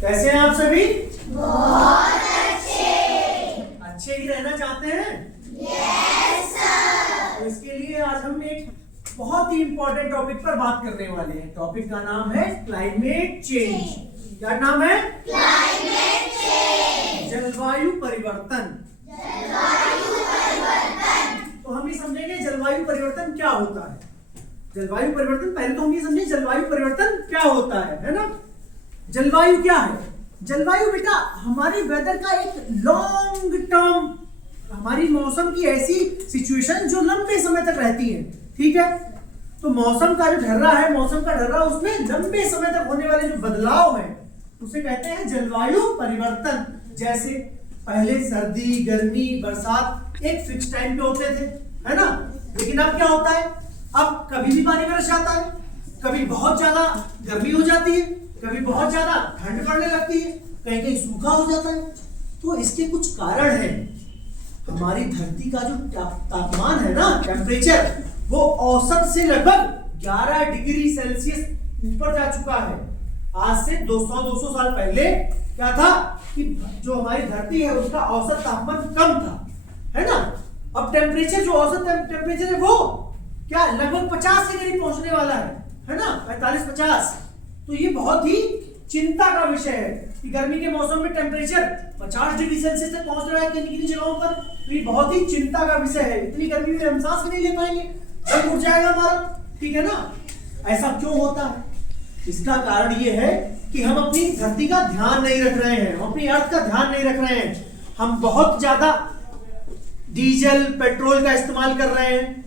कैसे हैं आप सभी? बहुत अच्छे। अच्छे ही रहना चाहते हैं? Yes sir. तो इसके लिए आज हम एक बहुत ही इंपॉर्टेंट टॉपिक पर बात करने वाले हैं। टॉपिक का नाम है क्लाइमेट चेंज। क्या नाम है? Climate change. जलवायु परिवर्तन। जलवायु परिवर्तन। तो हम ये समझेंगे जलवायु परिवर्तन क्या होता है। जलवायु परिवर्तन, पहले तो हम ये समझें जलवायु परिवर्तन क्या होता है ना? जलवायु क्या है? जलवायु बेटा हमारी वेदर का एक लॉन्ग टर्म, हमारी मौसम की ऐसी सिचुएशन जो लंबे समय तक रहती है। ठीक है, तो मौसम का जो ढर्रा है, मौसम का ढर्रा, उसमें लंबे समय तक होने वाले जो बदलाव है उसे कहते हैं जलवायु परिवर्तन। जैसे पहले सर्दी, गर्मी, बरसात एक फिक्स टाइम पे होते थे, है ना? लेकिन अब क्या होता है? अब कभी भी पानी बरस जाता है, कभी बहुत ज्यादा गर्मी हो जाती है, कभी बहुत ज्यादा ठंड पड़ने लगती है, कहीं कहीं सूखा हो जाता है। तो इसके कुछ कारण हैं। हमारी धरती का जो तापमान है ना, टेम्परेचर, वो औसत से लगभग 11 डिग्री सेल्सियस ऊपर जा चुका है। आज से 200 साल पहले क्या था कि जो हमारी धरती है उसका औसत तापमान कम था, है ना? अब टेम्परेचर, जो औसत टेम्परेचर है वो क्या लगभग 50 के करीब पहुंचने वाला है ना? 45-50। तो ये बहुत ही चिंता का विषय है कि गर्मी के मौसम में टेम्परेचर 50 डिग्री सेल्सियस तक पहुंच रहा है किन जगहों पर। तो ये बहुत ही चिंता का विषय है। इतनी गर्मी में हम सांस नहीं ले पाएंगे, दम घुट जाएगा हमारा, ठीक है ना? ऐसा क्यों होता है? इसका कारण ये है कि हम अपनी धरती का ध्यान नहीं रख रहे हैं, हम अपनी अर्थ का ध्यान नहीं रख रहे हैं। हम बहुत ज्यादा डीजल, पेट्रोल का इस्तेमाल कर रहे हैं,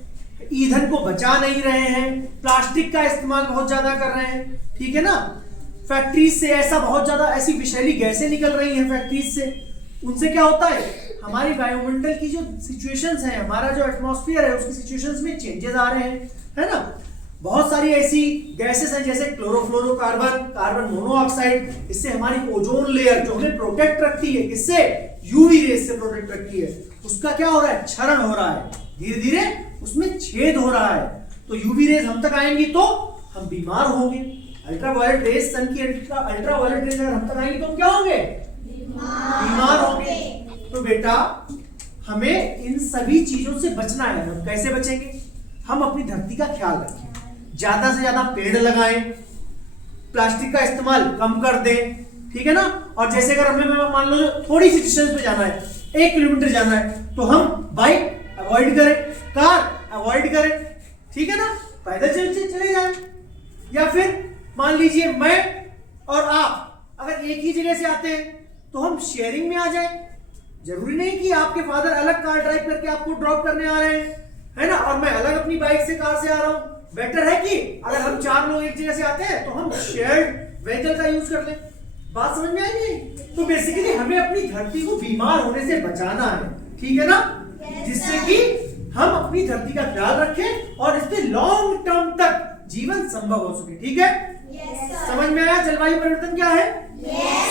ईंधन को बचा नहीं रहे हैं, प्लास्टिक का इस्तेमाल बहुत ज्यादा कर रहे हैं, ठीक है ना? फैक्ट्रीज से ऐसा बहुत ज्यादा ऐसी विषैली गैसें निकल रही हैं फैक्ट्रीज से। उनसे क्या होता है? हमारी वायुमंडल की जो सिचुएशंस है, हमारा जो एटमॉस्फेयर है, उसकी सिचुएशंस में चेंजेस आ रहे हैं, है ना? बहुत सारी ऐसी गैसेस हैं जैसे क्लोरोफ्लोरोकार्बन, कार्बन मोनोऑक्साइड। इससे हमारी ओजोन लेयर जो हमें प्रोटेक्ट रखती है, किससे? यूवी रेस से प्रोटेक्ट रखती है, उसका क्या हो रहा है? क्षरण हो रहा है, धीरे धीरे उसमें छेद हो रहा है। तो यूवी रेस हम तक आएंगी तो हम बीमार होंगे। अल्ट्रावायलेट रेस, सन की अल्ट्रावायलेट रेस अगर हम तक आएंगी तो हम क्या होंगे? बीमार होंगे। तो बेटा हमें इन सभी चीजों से बचना है। हम कैसे बचेंगे? हम अपनी धरती का ख्याल रखें, ज्यादा से ज्यादा पेड़ लगाएं, प्लास्टिक का इस्तेमाल कम कर दें, ठीक है ना? और जैसे अगर हमें मान लो थोड़ी सी डिस्टेंस पे जाना है, 1 किलोमीटर जाना है, तो हम बाइक अवॉइड करें, कार अवॉइड करें, ठीक है ना? पैदल चले जाएं। या फिर मान लीजिए मैं और आप अगर एक ही जगह से आते हैं तो हम शेयरिंग में आ जाएं। जरूरी नहीं कि आपके फादर अलग कार ड्राइव करके आपको ड्रॉप करने आ रहे हैं, है ना, और मैं अलग अपनी बाइक से, कार से आ रहा हूं। बेटर है कि अगर हम 4 लोग एक जगह से आते हैं तो हम शेयर्ड व्हीकल का यूज कर लें। बात समझ में आएगी? तो बेसिकली हमें अपनी धरती को बीमार होने से बचाना है, ठीक है ना? जिससे कि हम अपनी धरती का ख्याल रखें और इस पे लॉन्ग टर्म तक जीवन संभव हो सके, ठीक है? Yes sir. समझ में आया जलवायु परिवर्तन क्या है? यस